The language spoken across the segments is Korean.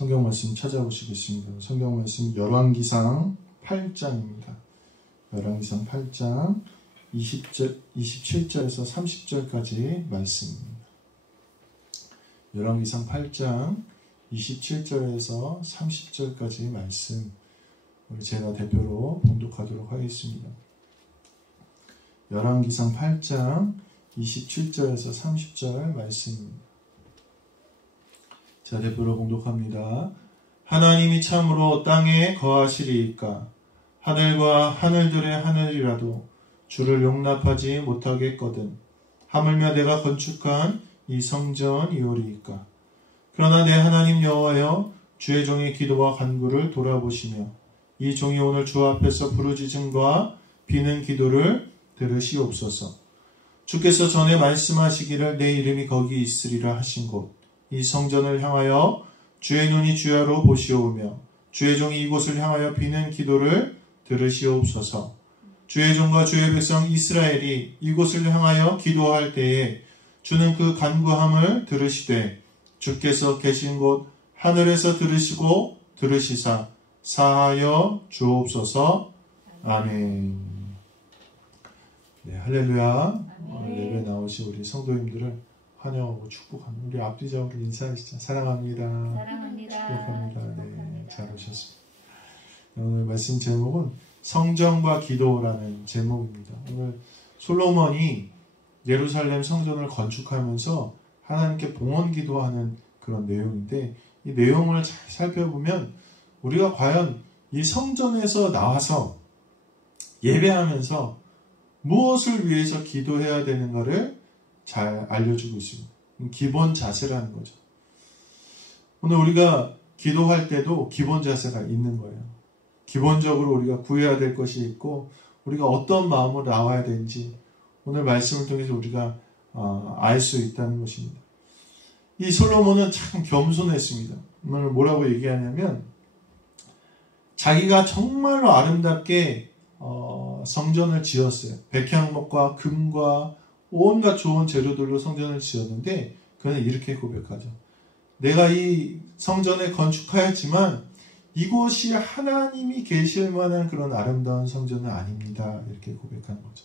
성경 말씀 찾아보시겠습니다. 성경 말씀 열왕기상 8장입니다. 열왕기상 8장 27절에서 30절까지 말씀입니다. 열왕기상 8장 27절에서 30절까지 말씀, 제가 대표로 봉독하도록 하겠습니다. 열왕기상 8장 27절에서 30절 말씀입니다. 자, 대표로 봉독합니다. 하나님이 참으로 땅에 거하시리이까? 하늘과 하늘들의 하늘이라도 주를 용납하지 못하겠거든. 하물며 내가 건축한 이 성전이오리이까? 그러나 내 하나님 여호와여, 주의 종의 기도와 간구를 돌아보시며 이 종이 오늘 주 앞에서 부르짖음과 비는 기도를 들으시옵소서. 주께서 전에 말씀하시기를 내 이름이 거기 있으리라 하신 곳 이 성전을 향하여 주의 눈이 주야로 보시오며 주의 종이 이곳을 향하여 비는 기도를 들으시옵소서. 주의 종과 주의 백성 이스라엘이 이곳을 향하여 기도할 때에 주는 그 간구함을 들으시되 주께서 계신 곳 하늘에서 들으시고 들으시사 사하여 주옵소서. 아멘. 네, 할렐루야. 예배 나오신 우리 성도님들을 환영하고 축복합니다. 우리 앞뒤적으로 인사하시죠. 사랑합니다. 사랑합니다. 축복합니다. 네, 잘 오셨습니다. 오늘 말씀 제목은 성전과 기도라는 제목입니다. 오늘 솔로몬이 예루살렘 성전을 건축하면서 하나님께 봉헌 기도하는 그런 내용인데, 이 내용을 잘 살펴보면 우리가 과연 이 성전에서 나와서 예배하면서 무엇을 위해서 기도해야 되는가를 잘 알려주고 있습니다. 기본 자세라는 거죠. 오늘 우리가 기도할 때도 기본 자세가 있는 거예요. 기본적으로 우리가 구해야 될 것이 있고 우리가 어떤 마음으로 나와야 되는지 오늘 말씀을 통해서 우리가 알 수 있다는 것입니다. 이 솔로몬은 참 겸손했습니다. 오늘 뭐라고 얘기하냐면 자기가 정말로 아름답게 성전을 지었어요. 백향목과 금과 온갖 좋은 재료들로 성전을 지었는데 그는 이렇게 고백하죠. 내가 이 성전을 건축하였지만 이곳이 하나님이 계실 만한 그런 아름다운 성전은 아닙니다. 이렇게 고백하는 거죠.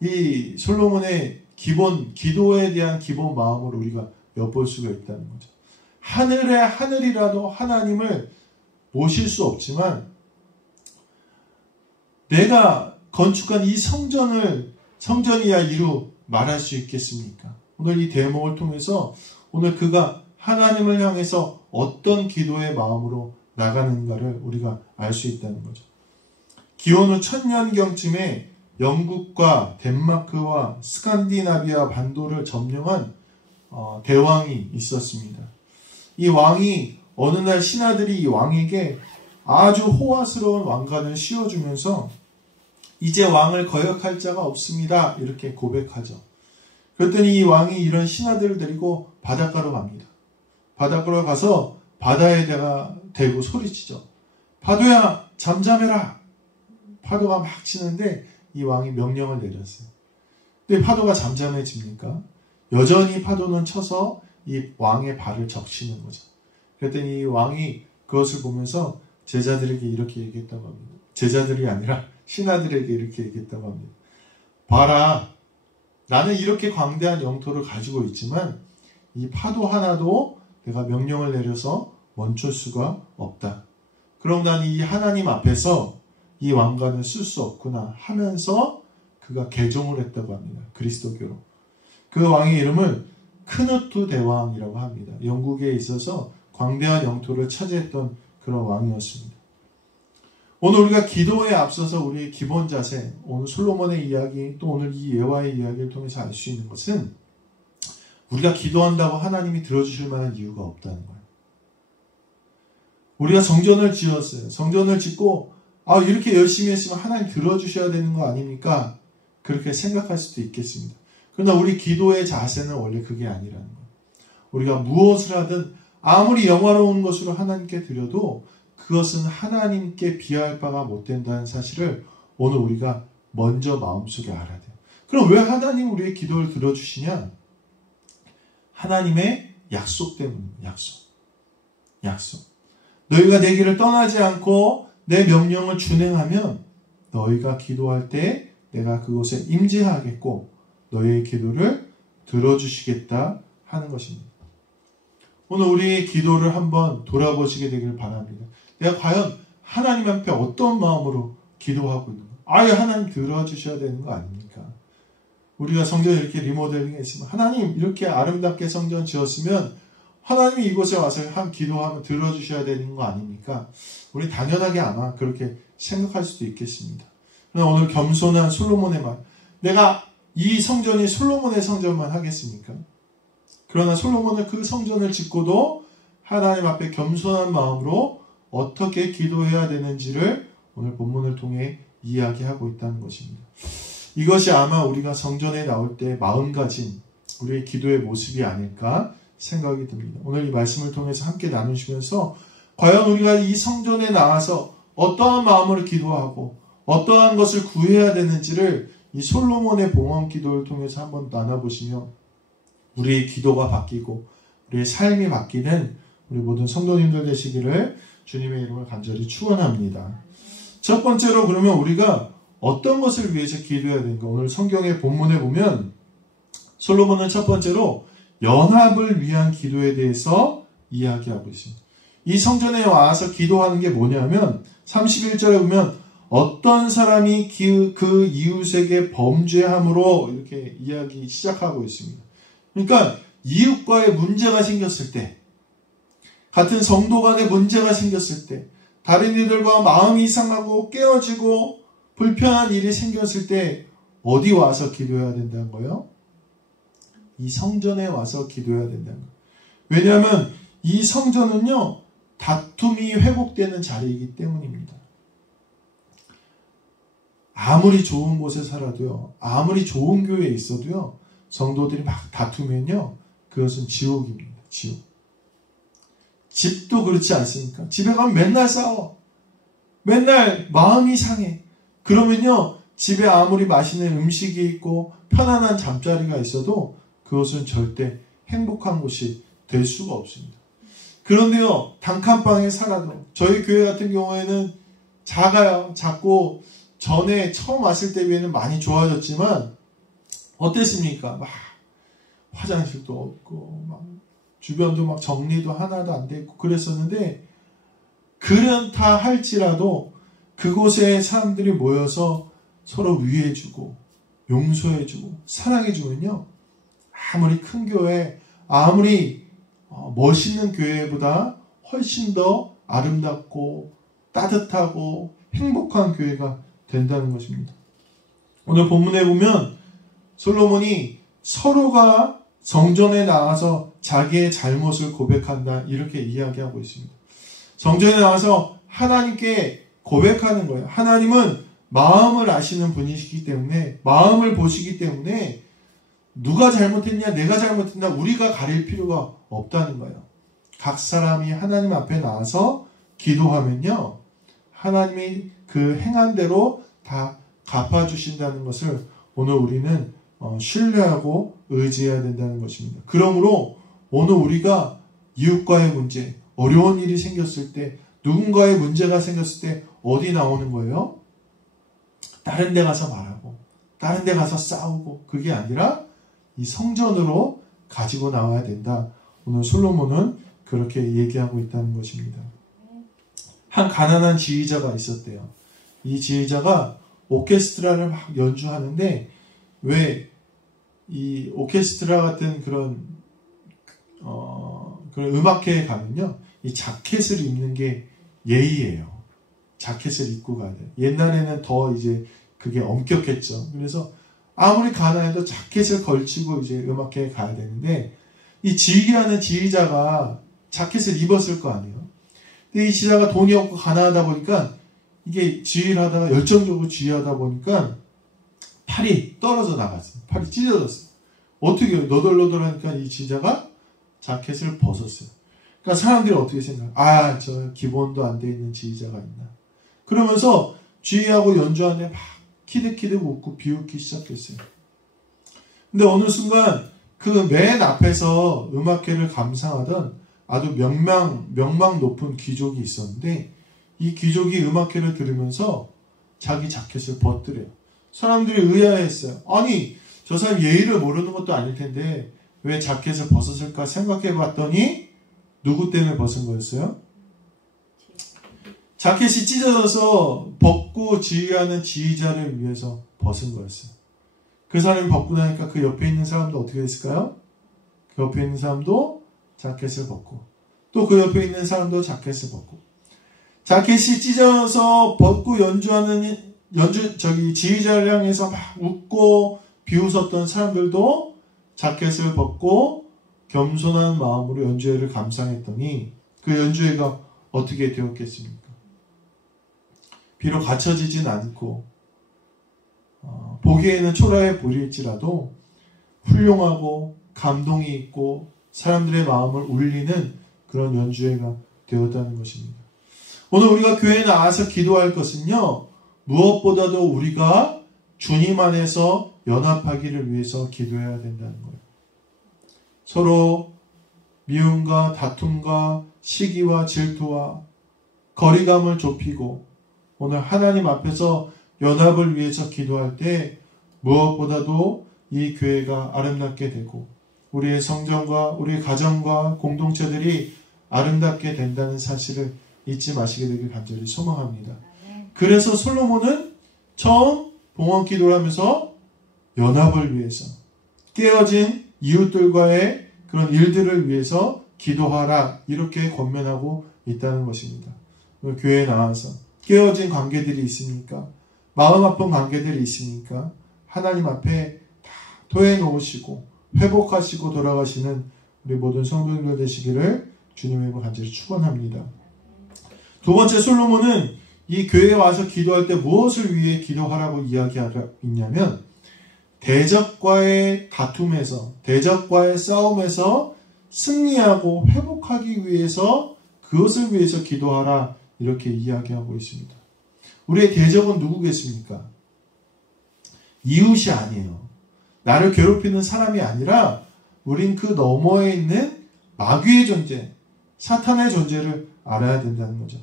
이 솔로몬의 기본, 기도에 대한 기본 마음을 우리가 엿볼 수가 있다는 거죠. 하늘의 하늘이라도 하나님을 모실 수 없지만 내가 건축한 이 성전이야 이루 말할 수 있겠습니까? 오늘 이 대목을 통해서 오늘 그가 하나님을 향해서 어떤 기도의 마음으로 나가는가를 우리가 알 수 있다는 거죠. 기원 후 1000년경쯤에 영국과 덴마크와 스칸디나비아 반도를 점령한 대왕이 있었습니다. 이 왕이 어느 날 신하들이 이 왕에게 아주 호화스러운 왕관을 씌워주면서 이제 왕을 거역할 자가 없습니다. 이렇게 고백하죠. 그랬더니 이 왕이 이런 신하들을 데리고 바닷가로 갑니다. 바닷가로 가서 바다에다가 대고 소리치죠. 파도야 잠잠해라. 파도가 막 치는데 이 왕이 명령을 내렸어요. 근데 파도가 잠잠해집니까? 여전히 파도는 쳐서 이 왕의 발을 적시는 거죠. 그랬더니 이 왕이 그것을 보면서 제자들에게 이렇게 얘기했다고 합니다. 제자들이 아니라 신하들에게 이렇게 얘기했다고 합니다. 봐라, 나는 이렇게 광대한 영토를 가지고 있지만 이 파도 하나도 내가 명령을 내려서 멈출 수가 없다. 그럼 난 이 하나님 앞에서 이 왕관을 쓸 수 없구나 하면서 그가 개종을 했다고 합니다. 그리스도교로. 그 왕의 이름을 크누트 대왕이라고 합니다. 영국에 있어서 광대한 영토를 차지했던 그런 왕이었습니다. 오늘 우리가 기도에 앞서서 우리의 기본 자세, 오늘 솔로몬의 이야기, 또 오늘 이 예화의 이야기를 통해서 알 수 있는 것은 우리가 기도한다고 하나님이 들어주실 만한 이유가 없다는 거예요. 우리가 성전을 지었어요. 성전을 짓고 이렇게 열심히 했으면 하나님 들어주셔야 되는 거 아닙니까? 그렇게 생각할 수도 있겠습니다. 그러나 우리 기도의 자세는 원래 그게 아니라는 거예요. 우리가 무엇을 하든 아무리 영화로운 것으로 하나님께 드려도 그것은 하나님께 비할 바가 못 된다는 사실을 오늘 우리가 먼저 마음속에 알아야 돼요. 그럼 왜 하나님 우리의 기도를 들어주시냐? 하나님의 약속 때문입니다. 약속. 약속. 너희가 내 길을 떠나지 않고 내 명령을 준행하면 너희가 기도할 때 내가 그곳에 임재하겠고 너희의 기도를 들어주시겠다 하는 것입니다. 오늘 우리의 기도를 한번 돌아보시게 되길 바랍니다. 내가 과연 하나님 앞에 어떤 마음으로 기도하고 있는가? 아예 하나님 들어주셔야 되는 거 아닙니까? 우리가 성전 이렇게 리모델링 했으면 하나님 이렇게 아름답게 성전 지었으면 하나님이 이곳에 와서 한 기도하면 들어주셔야 되는 거 아닙니까? 우리 당연하게 아마 그렇게 생각할 수도 있겠습니다. 그러나 오늘 겸손한 솔로몬의 말, 내가 이 성전이 솔로몬의 성전만 하겠습니까? 그러나 솔로몬은 그 성전을 짓고도 하나님 앞에 겸손한 마음으로 어떻게 기도해야 되는지를 오늘 본문을 통해 이야기하고 있다는 것입니다. 이것이 아마 우리가 성전에 나올 때 마음가짐, 우리의 기도의 모습이 아닐까 생각이 듭니다. 오늘 이 말씀을 통해서 함께 나누시면서 과연 우리가 이 성전에 나와서 어떠한 마음으로 기도하고 어떠한 것을 구해야 되는지를 이 솔로몬의 봉헌 기도를 통해서 한번 나눠보시며 우리의 기도가 바뀌고 우리의 삶이 바뀌는 우리 모든 성도님들 되시기를 주님의 이름을 간절히 축원합니다. 첫 번째로 그러면 우리가 어떤 것을 위해서 기도해야 되는가? 오늘 성경의 본문에 보면 솔로몬은 첫 번째로 연합을 위한 기도에 대해서 이야기하고 있습니다. 이 성전에 와서 기도하는 게 뭐냐면 31절에 보면 어떤 사람이 그 이웃에게 범죄함으로 이렇게 이야기 시작하고 있습니다. 그러니까 이웃과의 문제가 생겼을 때, 같은 성도 간의 문제가 생겼을 때, 다른 이들과 마음이 상하고 깨어지고 불편한 일이 생겼을 때 어디 와서 기도해야 된다는 거예요? 이 성전에 와서 기도해야 된다는 거예요. 왜냐하면 이 성전은요, 다툼이 회복되는 자리이기 때문입니다. 아무리 좋은 곳에 살아도요, 아무리 좋은 교회에 있어도요, 성도들이 막 다투면요, 그것은 지옥입니다. 지옥. 집도 그렇지 않습니까? 집에 가면 맨날 싸워. 맨날 마음이 상해. 그러면요, 집에 아무리 맛있는 음식이 있고 편안한 잠자리가 있어도 그것은 절대 행복한 곳이 될 수가 없습니다. 그런데요, 단칸방에 살아도 저희 교회 같은 경우에는 작아요. 작고 전에 처음 왔을 때 비해는 많이 좋아졌지만 어땠습니까? 막 화장실도 없고 막 주변도 막 정리도 하나도 안 돼 있고 그랬었는데 그렇다 할지라도 그곳에 사람들이 모여서 서로 위해주고 용서해주고 사랑해주면요, 아무리 큰 교회, 아무리 멋있는 교회보다 훨씬 더 아름답고 따뜻하고 행복한 교회가 된다는 것입니다. 오늘 본문에 보면 솔로몬이 서로가 성전에 나와서 자기의 잘못을 고백한다 이렇게 이야기하고 있습니다. 성전에 나와서 하나님께 고백하는 거예요. 하나님은 마음을 아시는 분이시기 때문에, 마음을 보시기 때문에 누가 잘못했냐, 내가 잘못했냐 우리가 가릴 필요가 없다는 거예요. 각 사람이 하나님 앞에 나와서 기도하면요, 하나님이 그 행한 대로 다 갚아주신다는 것을 오늘 우리는 신뢰하고 의지해야 된다는 것입니다. 그러므로 오늘 우리가 이웃과의 문제, 어려운 일이 생겼을 때, 누군가의 문제가 생겼을 때 어디 나오는 거예요? 다른 데 가서 말하고 다른 데 가서 싸우고 그게 아니라 이 성전으로 가지고 나와야 된다. 오늘 솔로몬은 그렇게 얘기하고 있다는 것입니다. 한 가난한 지휘자가 있었대요. 이 지휘자가 오케스트라를 막 연주하는데 왜 이 오케스트라 같은 그런 음악회에 가면요, 이 자켓을 입는 게 예의예요. 자켓을 입고 가야 돼요. 옛날에는 더 이제 그게 엄격했죠. 그래서 아무리 가난해도 자켓을 걸치고 이제 음악회에 가야 되는데 이 지휘하는 지휘자가 자켓을 입었을 거 아니에요. 근데 이 지휘자가 돈이 없고 가난하다 보니까 이게 지휘를 하다가 열정적으로 지휘하다 보니까 팔이 떨어져 나갔어요. 팔이 찢어졌어요. 어떻게 해요? 너덜너덜하니까 이 지휘자가 자켓을 벗었어요. 그러니까 사람들이 어떻게 생각해요? 저 기본도 안 돼 있는 지휘자가 있나. 그러면서 지휘하고 연주하는데 막 키득키득 웃고 비웃기 시작했어요. 근데 어느 순간 그 맨 앞에서 음악회를 감상하던 아주 명망 높은 귀족이 있었는데 이 귀족이 음악회를 들으면서 자기 자켓을 벗더래요. 사람들이 의아해했어요. 아니 저 사람 예의를 모르는 것도 아닐 텐데 왜 자켓을 벗었을까 생각해 봤더니 누구 때문에 벗은 거였어요? 자켓이 찢어져서 벗고 지휘하는 지휘자를 위해서 벗은 거였어요. 그 사람이 벗고 나니까 그 옆에 있는 사람도 어떻게 됐을까요? 그 옆에 있는 사람도 자켓을 벗고 또 그 옆에 있는 사람도 자켓을 벗고 자켓이 찢어져서 벗고 연주하는 지휘자를 향해서 막 웃고 비웃었던 사람들도 자켓을 벗고 겸손한 마음으로 연주회를 감상했더니 그 연주회가 어떻게 되었겠습니까? 비록 갖춰지진 않고 보기에는 초라해 보일지라도 훌륭하고 감동이 있고 사람들의 마음을 울리는 그런 연주회가 되었다는 것입니다. 오늘 우리가 교회에 나와서 기도할 것은요. 무엇보다도 우리가 주님 안에서 연합하기를 위해서 기도해야 된다는 거예요. 서로 미움과 다툼과 시기와 질투와 거리감을 좁히고 오늘 하나님 앞에서 연합을 위해서 기도할 때 무엇보다도 이 교회가 아름답게 되고 우리의 성전과 우리의 가정과 공동체들이 아름답게 된다는 사실을 잊지 마시게 되길 간절히 소망합니다. 그래서 솔로몬은 처음 봉헌 기도를 하면서 연합을 위해서 깨어진 이웃들과의 그런 일들을 위해서 기도하라 이렇게 권면하고 있다는 것입니다. 교회에 나와서 깨어진 관계들이 있으니까 마음 아픈 관계들이 있으니까 하나님 앞에 다 토해 놓으시고 회복하시고 돌아가시는 우리 모든 성도님들 되시기를 주님의 이름으로 간절히 축원합니다. 두 번째 솔로몬은 이 교회에 와서 기도할 때 무엇을 위해 기도하라고 이야기하고 있냐면 대적과의 다툼에서 대적과의 싸움에서 승리하고 회복하기 위해서 그것을 위해서 기도하라 이렇게 이야기하고 있습니다. 우리의 대적은 누구겠습니까? 이웃이 아니에요. 나를 괴롭히는 사람이 아니라 우린 그 너머에 있는 마귀의 존재, 사탄의 존재를 알아야 된다는 거죠.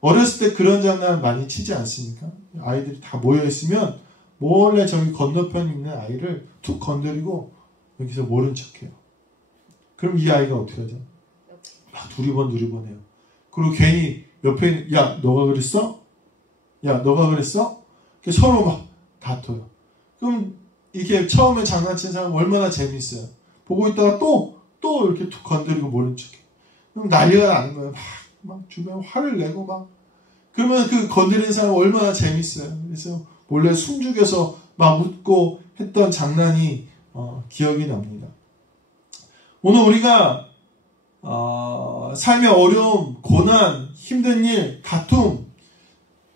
어렸을 때 그런 장난 많이 치지 않습니까? 아이들이 다 모여있으면 몰래 저기 건너편에 있는 아이를 툭 건드리고 여기서 모른 척해요. 그럼 이 아이가 어떻게 하죠? 막 두리번 해요. 그리고 괜히 옆에 야 너가 그랬어? 야 너가 그랬어? 서로 막 다퉈요. 그럼 이게 처음에 장난친 사람 얼마나 재밌어요. 보고 있다가 또 이렇게 툭 건드리고 모른 척해. 그럼 난리가 나는 거예요. 막 주변에 화를 내고 막. 그러면 그 건드리는 사람 얼마나 재밌어요. 그래서 몰래 숨죽여서 막 웃고 했던 장난이 기억이 납니다. 오늘 우리가 삶의 어려움, 고난, 힘든 일, 다툼,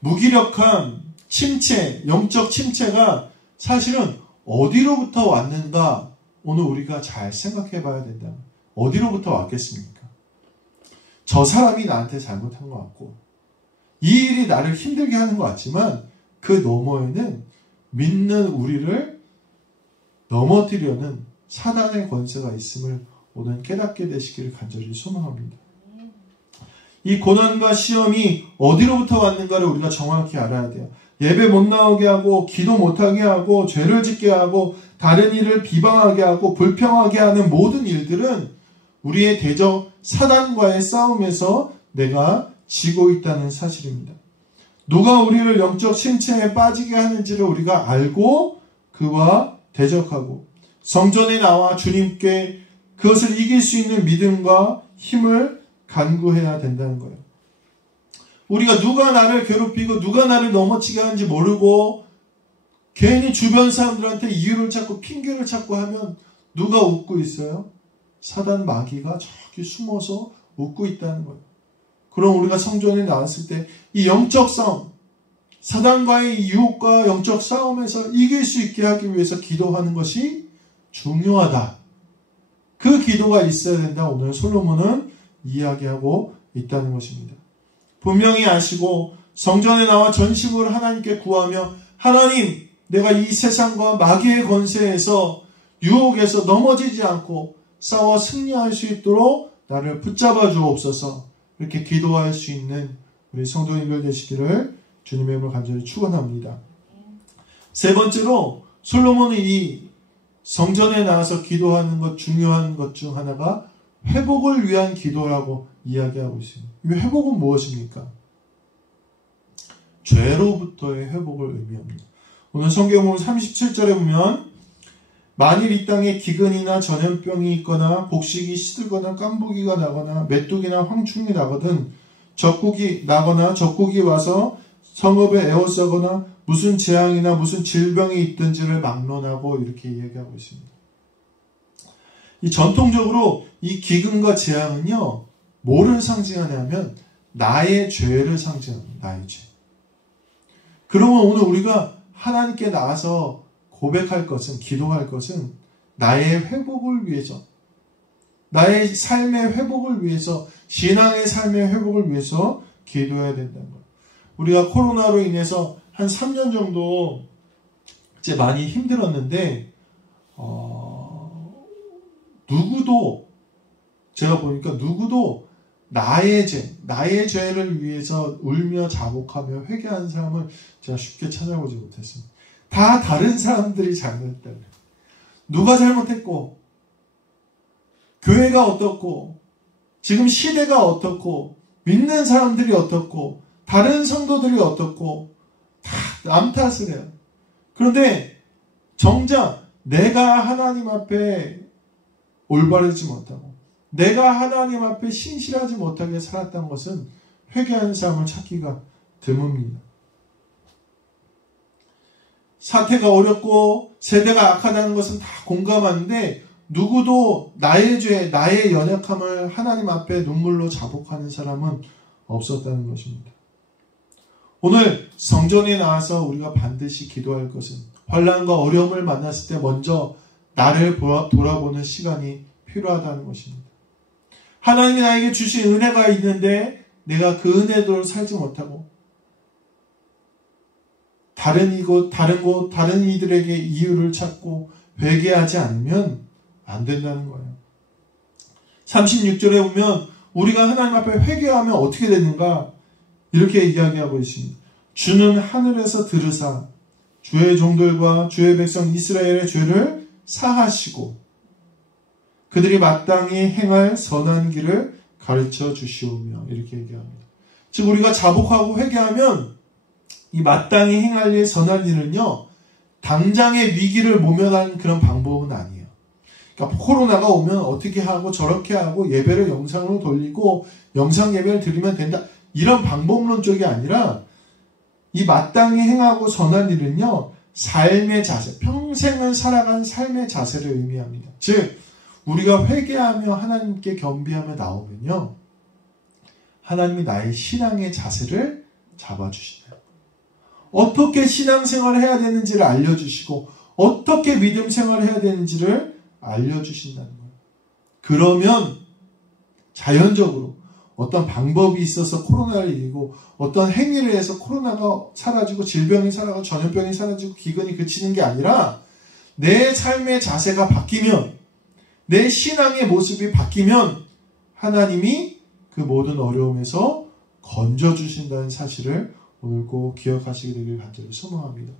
무기력함, 침체, 영적 침체가 사실은 어디로부터 왔는가 오늘 우리가 잘 생각해 봐야 된다. 어디로부터 왔겠습니까? 저 사람이 나한테 잘못한 것 같고 이 일이 나를 힘들게 하는 것 같지만 그 너머에는 믿는 우리를 넘어뜨려는 사단의 권세가 있음을 오늘 깨닫게 되시기를 간절히 소망합니다. 이 고난과 시험이 어디로부터 왔는가를 우리가 정확히 알아야 돼요. 예배 못 나오게 하고 기도 못하게 하고 죄를 짓게 하고 다른 일을 비방하게 하고 불평하게 하는 모든 일들은 우리의 대적 사단과의 싸움에서 내가 지고 있다는 사실입니다. 누가 우리를 영적 침체에 빠지게 하는지를 우리가 알고 그와 대적하고 성전에 나와 주님께 그것을 이길 수 있는 믿음과 힘을 간구해야 된다는 거예요. 우리가 누가 나를 괴롭히고 누가 나를 넘어지게 하는지 모르고 괜히 주변 사람들한테 이유를 찾고 핑계를 찾고 하면 누가 웃고 있어요? 사단 마귀가 저기 숨어서 웃고 있다는 거예요. 그럼 우리가 성전에 나왔을 때 이 영적 싸움, 사단과의 유혹과 영적 싸움에서 이길 수 있게 하기 위해서 기도하는 것이 중요하다. 그 기도가 있어야 된다. 오늘 솔로몬은 이야기하고 있다는 것입니다. 분명히 아시고 성전에 나와 전심으로 하나님께 구하며 하나님, 내가 이 세상과 마귀의 권세에서 유혹에서 넘어지지 않고 싸워 승리할 수 있도록 나를 붙잡아 주옵소서. 이렇게 기도할 수 있는 우리 성도님들 되시기를 주님의 이름으로 간절히 축원합니다. 세 번째로 솔로몬이 이 성전에 나와서 기도하는 것 중요한 것 중 하나가 회복을 위한 기도라고 이야기하고 있습니다. 이 회복은 무엇입니까? 죄로부터의 회복을 의미합니다. 오늘 성경은 37절에 보면 만일 이 땅에 기근이나 전염병이 있거나 곡식이 시들거나 깐부기가 나거나 메뚜기나 황충이 나거든 적국이 나거나 적국이 와서 성읍에 에워싸거나 무슨 재앙이나 무슨 질병이 있든지를 막론하고 이렇게 이야기하고 있습니다. 이 전통적으로 이 기근과 재앙은요, 뭐를 상징하냐면 나의 죄를 상징합니다. 나의 죄. 그러면 오늘 우리가 하나님께 나와서 고백할 것은, 기도할 것은 나의 회복을 위해서, 나의 삶의 회복을 위해서, 신앙의 삶의 회복을 위해서 기도해야 된다는 거예요. 우리가 코로나로 인해서 한 3년 정도 이제 많이 힘들었는데 누구도 제가 보니까 누구도 나의 죄를 위해서 울며 자복하며 회개하는 사람을 제가 쉽게 찾아보지 못했습니다. 다 다른 사람들이 잘못했다고 해요. 누가 잘못했고 교회가 어떻고 지금 시대가 어떻고 믿는 사람들이 어떻고 다른 성도들이 어떻고 다 남 탓을 해요. 그런데 정작 내가 하나님 앞에 올바르지 못하고 내가 하나님 앞에 신실하지 못하게 살았던 것은 회개하는 사람을 찾기가 드뭅니다. 사태가 어렵고 세대가 악하다는 것은 다 공감하는데 누구도 나의 죄, 나의 연약함을 하나님 앞에 눈물로 자복하는 사람은 없었다는 것입니다. 오늘 성전에 나와서 우리가 반드시 기도할 것은 환난과 어려움을 만났을 때 먼저 나를 돌아보는 시간이 필요하다는 것입니다. 하나님이 나에게 주신 은혜가 있는데 내가 그 은혜대로 살지 못하고 다른 이들에게 이유를 찾고 회개하지 않으면 안 된다는 거예요. 36절에 보면 우리가 하나님 앞에 회개하면 어떻게 되는가? 이렇게 이야기하고 있습니다. 주는 하늘에서 들으사 주의 종들과 주의 백성 이스라엘의 죄를 사하시고 그들이 마땅히 행할 선한 길을 가르쳐 주시오며 이렇게 얘기합니다. 즉 우리가 자복하고 회개하면 이 마땅히 행할 일 선한 일은요 당장의 위기를 모면하는 그런 방법은 아니에요. 그러니까 코로나가 오면 어떻게 하고 저렇게 하고 예배를 영상으로 돌리고 영상 예배를 드리면 된다 이런 방법론 쪽이 아니라 이 마땅히 행하고 선한 일은요 삶의 자세, 평생을 살아간 삶의 자세를 의미합니다. 즉 우리가 회개하며 하나님께 겸비하며 나오면요 하나님이 나의 신앙의 자세를 잡아주시나요? 어떻게 신앙생활을 해야 되는지를 알려주시고 어떻게 믿음 생활을 해야 되는지를 알려주신다는 거예요. 그러면 자연적으로 어떤 방법이 있어서 코로나를 이기고 어떤 행위를 해서 코로나가 사라지고 질병이 사라지고 전염병이 사라지고 기근이 그치는 게 아니라 내 삶의 자세가 바뀌면 내 신앙의 모습이 바뀌면 하나님이 그 모든 어려움에서 건져주신다는 사실을 오늘 꼭 기억하시게 되길 간절히 소망합니다.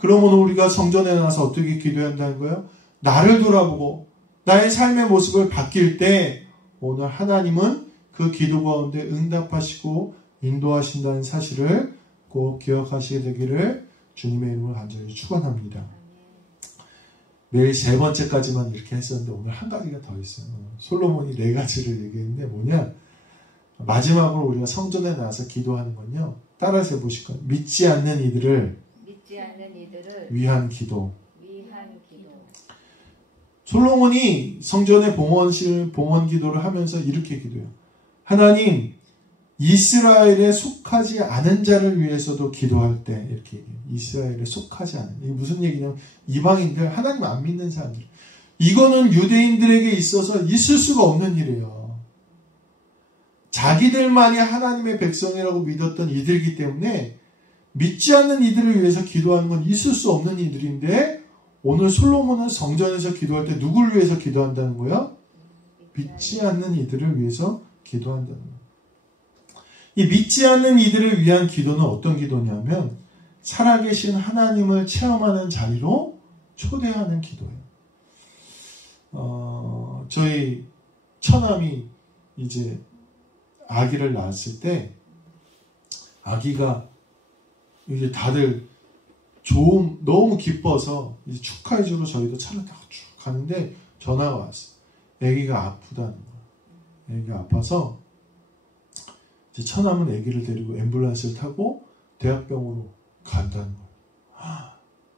그러면 우리가 성전에 나와서 어떻게 기도해야 한다는 거예요? 나를 돌아보고 나의 삶의 모습을 바뀔 때 오늘 하나님은 그 기도 가운데 응답하시고 인도하신다는 사실을 꼭 기억하시게 되기를 주님의 이름으로 간절히 축원합니다. 매일 세 번째까지만 이렇게 했었는데 오늘 한 가지가 더 있어요. 솔로몬이 네 가지를 얘기했는데 뭐냐? 마지막으로 우리가 성전에 나와서 기도하는 건요. 따라서 해보실 거예요. 믿지 않는 이들을 위한 기도. 솔로몬이 성전의 봉헌 기도를 하면서 이렇게 기도해요. 하나님, 이스라엘에 속하지 않은 자를 위해서도 기도할 때 이렇게 얘기해요. 이스라엘에 속하지 않은. 이게 무슨 얘기냐면 이방인들, 하나님 안 믿는 사람들. 이거는 유대인들에게 있어서 있을 수가 없는 일이에요. 자기들만이 하나님의 백성이라고 믿었던 이들이기 때문에 믿지 않는 이들을 위해서 기도하는 건 있을 수 없는 이들인데 오늘 솔로몬은 성전에서 기도할 때 누구를 위해서 기도한다는 거예요? 믿지 않는 이들을 위해서 기도한다는 거예요. 이 믿지 않는 이들을 위한 기도는 어떤 기도냐면 살아계신 하나님을 체험하는 자리로 초대하는 기도예요. 저희 처남이 이제 아기를 낳았을 때 아기가 이제 다들 너무 기뻐서 이제 축하해주러 저희도 차를 타고 쭉 가는데 전화가 왔어요. 아기가 아프다는 거예요. 아기가 아파서 이제 처남은 아기를 데리고 앰뷸런스를 타고 대학병원으로 간다는 거예요.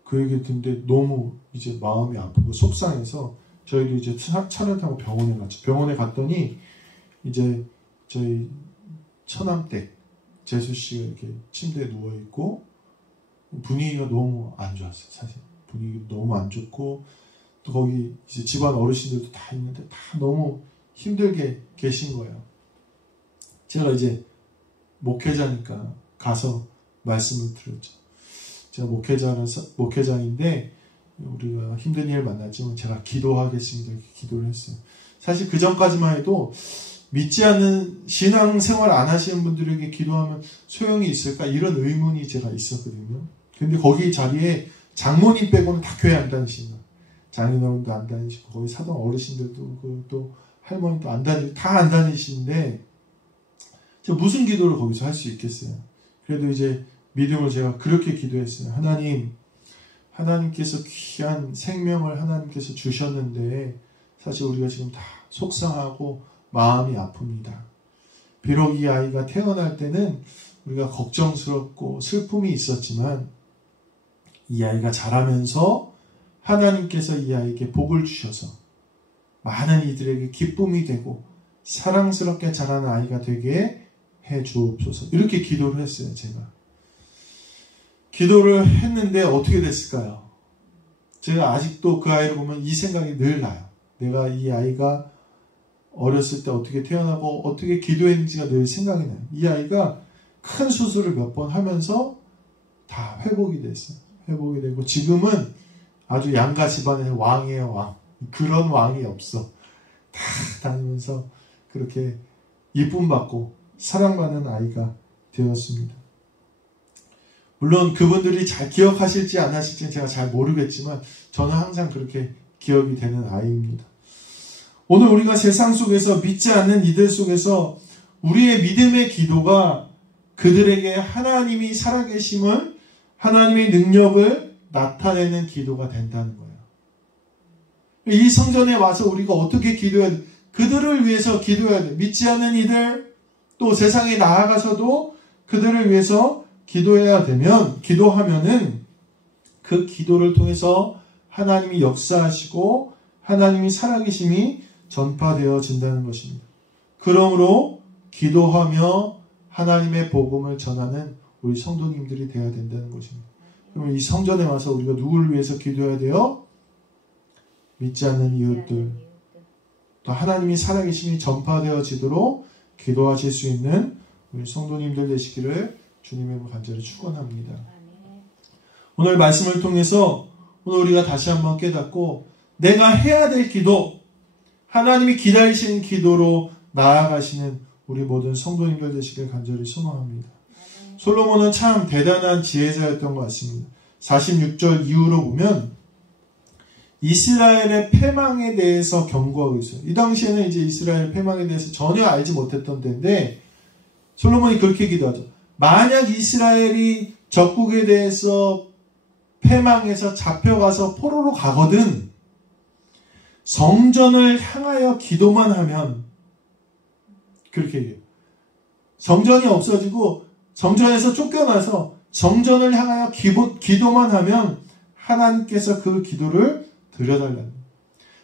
그 얘기 듣는데 너무 이제 마음이 아프고 속상해서 저희도 이제 차를 타고 병원에 갔죠. 병원에 갔더니 이제 저희 처남댁 재수 씨가 이렇게 침대에 누워 있고 분위기가 너무 안 좋았어요. 사실 분위기도 너무 안 좋고 또 거기 이제 집안 어르신들도 다 있는데 다 너무 힘들게 계신 거예요. 제가 이제 목회자니까 가서 말씀을 드렸죠. 제가 목회자인데 우리가 힘든 일 만났지만 제가 기도하겠습니다. 이렇게 기도를 했어요. 사실 그 전까지만 해도 믿지 않는 신앙생활 안 하시는 분들에게 기도하면 소용이 있을까 이런 의문이 제가 있었거든요. 근데 거기 자리에 장모님 빼고는 다 교회 안 다니시는 거예요. 장인어른도 안 다니시고 거기 사돈 어르신들도 또 할머니도 안 다니고 다 안 다니시는데 제가 무슨 기도를 거기서 할 수 있겠어요. 그래도 이제 믿음을 제가 그렇게 기도했어요. 하나님께서 귀한 생명을 하나님께서 주셨는데 사실 우리가 지금 다 속상하고 마음이 아픕니다. 비록 이 아이가 태어날 때는 우리가 걱정스럽고 슬픔이 있었지만 이 아이가 자라면서 하나님께서 이 아이에게 복을 주셔서 많은 이들에게 기쁨이 되고 사랑스럽게 자라는 아이가 되게 해 주옵소서. 이렇게 기도를 했어요. 제가 기도를 했는데 어떻게 됐을까요? 제가 아직도 그 아이를 보면 이 생각이 늘 나요. 내가 이 아이가 어렸을 때 어떻게 태어나고 어떻게 기도했는지가 늘 생각이 나요. 이 아이가 큰 수술을 몇 번 하면서 다 회복이 됐어요. 회복이 되고 지금은 아주 양가 집안의 왕이에요. 왕. 그런 왕이 없어. 다 다니면서 그렇게 이쁨 받고 사랑받는 아이가 되었습니다. 물론 그분들이 잘 기억하실지 안 하실지는 제가 잘 모르겠지만 저는 항상 그렇게 기억이 되는 아이입니다. 오늘 우리가 세상 속에서 믿지 않는 이들 속에서 우리의 믿음의 기도가 그들에게 하나님이 살아계심을 하나님의 능력을 나타내는 기도가 된다는 거예요. 이 성전에 와서 우리가 어떻게 기도해야 돼? 그들을 위해서 기도해야 돼. 믿지 않는 이들 또 세상에 나아가서도 그들을 위해서 기도하면은 그 기도를 통해서 하나님이 역사하시고 하나님이 살아계심이 전파되어진다는 것입니다. 그러므로 기도하며 하나님의 복음을 전하는 우리 성도님들이 되어야 된다는 것입니다. 그러면 이 성전에 와서 우리가 누구를 위해서 기도해야 돼요? 믿지 않는 이웃들. 또 하나님이 살아계심이 전파되어지도록 기도하실 수 있는 우리 성도님들 되시기를 주님의 간절히 축원합니다. 오늘 말씀을 통해서 오늘 우리가 다시 한번 깨닫고 내가 해야 될 기도, 하나님이 기다리시는 기도로 나아가시는 우리 모든 성도님들 되시길 간절히 소망합니다. 솔로몬은 참 대단한 지혜자였던 것 같습니다. 46절 이후로 보면 이스라엘의 패망에 대해서 경고하고 있어요. 이 당시에는 이제 이스라엘 패망에 대해서 전혀 알지 못했던 때인데 솔로몬이 그렇게 기도하죠. 만약 이스라엘이 적국에 대해서 패망해서 잡혀가서 포로로 가거든 성전을 향하여 기도만 하면 그렇게 얘기해요. 성전이 없어지고 성전에서 쫓겨나서 성전을 향하여 기도만 하면 하나님께서 그 기도를 드려달라는.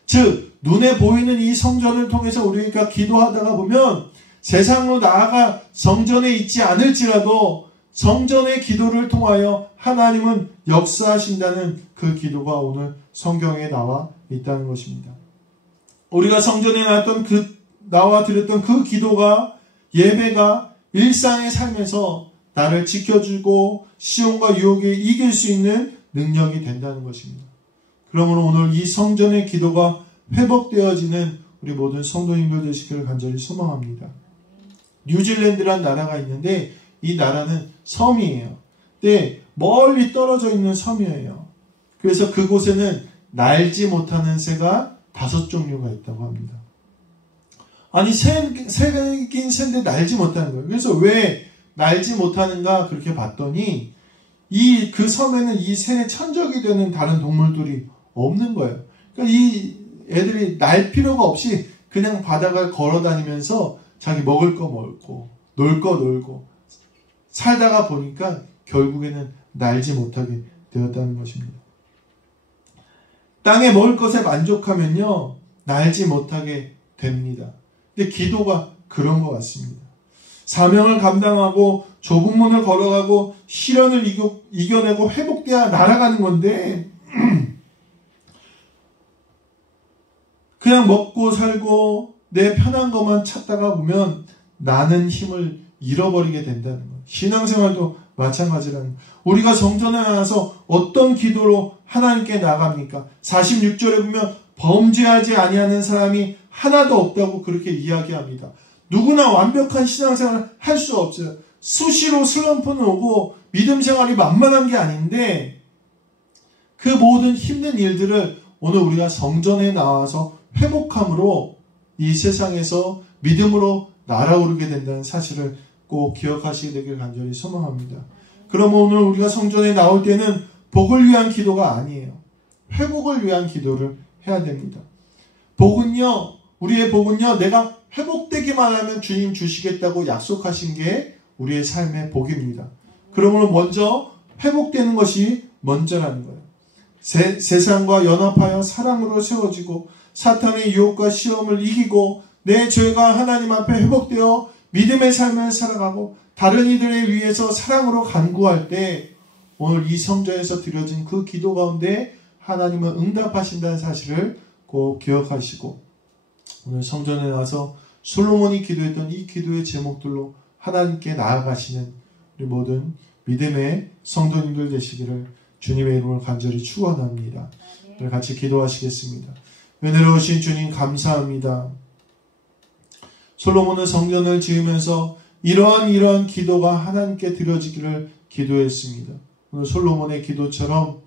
즉 눈에 보이는 이 성전을 통해서 우리가 기도하다가 보면 세상으로 나아가 성전에 있지 않을지라도 성전의 기도를 통하여 하나님은 역사하신다는 그 기도가 오늘 성경에 나와 있다는 것입니다. 우리가 성전에 나와 드렸던 그 기도가 예배가 일상의 삶에서 나를 지켜주고 시험과 유혹에 이길 수 있는 능력이 된다는 것입니다. 그러므로 오늘 이 성전의 기도가 회복되어지는 우리 모든 성도님들 되시기를 간절히 소망합니다. 뉴질랜드란 나라가 있는데 이 나라는 섬이에요. 근데 멀리 떨어져 있는 섬이에요. 그래서 그곳에는 날지 못하는 새가 5종류가 있다고 합니다. 아니 새긴 새인데 날지 못하는 거예요. 그래서 왜 날지 못하는가 그렇게 봤더니 그 섬에는 이 새의 천적이 되는 다른 동물들이 없는 거예요. 그러니까 이 애들이 날 필요가 없이 그냥 바닥을 걸어 다니면서 자기 먹을 거 먹고 놀 거 놀고 살다가 보니까 결국에는 날지 못하게 되었다는 것입니다. 땅에 먹을 것에 만족하면요 날지 못하게 됩니다. 근데 기도가 그런 것 같습니다. 사명을 감당하고 좁은 문을 걸어가고 시련을 이겨내고 회복돼야 날아가는 건데 그냥 먹고 살고 내 편한 것만 찾다가 보면 나는 힘을 잃어버리게 된다는 거예요. 신앙생활도 마찬가지라는 거예요. 우리가 성전에 나가서 어떤 기도로 하나님께 나갑니까? 46절에 보면 범죄하지 아니하는 사람이 하나도 없다고 그렇게 이야기합니다. 누구나 완벽한 신앙생활을 할 수 없어요. 수시로 슬럼프는 오고 믿음 생활이 만만한 게 아닌데 그 모든 힘든 일들을 오늘 우리가 성전에 나와서 회복함으로 이 세상에서 믿음으로 날아오르게 된다는 사실을 꼭 기억하시게 되길 간절히 소망합니다. 그러면 오늘 우리가 성전에 나올 때는 복을 위한 기도가 아니에요. 회복을 위한 기도를 해야 됩니다. 우리의 복은요, 내가 회복되기만 하면 주님 주시겠다고 약속하신 게 우리의 삶의 복입니다. 그러므로 먼저 회복되는 것이 먼저라는 거예요. 세상과 연합하여 사랑으로 세워지고 사탄의 유혹과 시험을 이기고 내 죄가 하나님 앞에 회복되어 믿음의 삶을 살아가고 다른 이들을 위해서 사랑으로 간구할 때 오늘 이 성전에서 드려진 그 기도 가운데 하나님은 응답하신다는 사실을 꼭 기억하시고 오늘 성전에 와서 솔로몬이 기도했던 이 기도의 제목들로 하나님께 나아가시는 우리 모든 믿음의 성도님들 되시기를 주님의 이름으로 간절히 축원합니다. 오늘 같이 기도하시겠습니다. 은혜로우신 주님 감사합니다. 솔로몬은 성전을 지으면서 이러한 기도가 하나님께 드려지기를 기도했습니다. 오늘 솔로몬의 기도처럼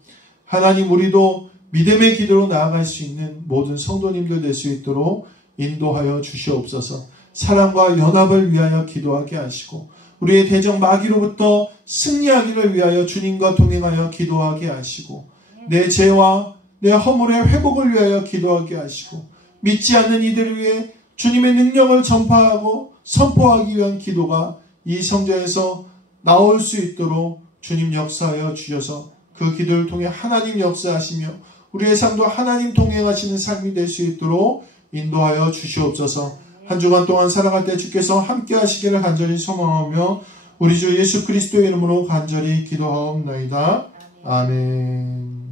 하나님 우리도 믿음의 기도로 나아갈 수 있는 모든 성도님들 될 수 있도록 인도하여 주시옵소서. 사랑과 연합을 위하여 기도하게 하시고 우리의 대적 마귀로부터 승리하기를 위하여 주님과 동행하여 기도하게 하시고 내 죄와 내 허물의 회복을 위하여 기도하게 하시고 믿지 않는 이들을 위해 주님의 능력을 전파하고 선포하기 위한 기도가 이 성전에서 나올 수 있도록 주님 역사하여 주셔서 그 기도를 통해 하나님 역사하시며 우리의 삶도 하나님 동행하시는 삶이 될 수 있도록 인도하여 주시옵소서. 한 주간 동안 살아갈 때 주께서 함께 하시기를 간절히 소망하며 우리 주 예수 그리스도의 이름으로 간절히 기도하옵나이다. 아멘.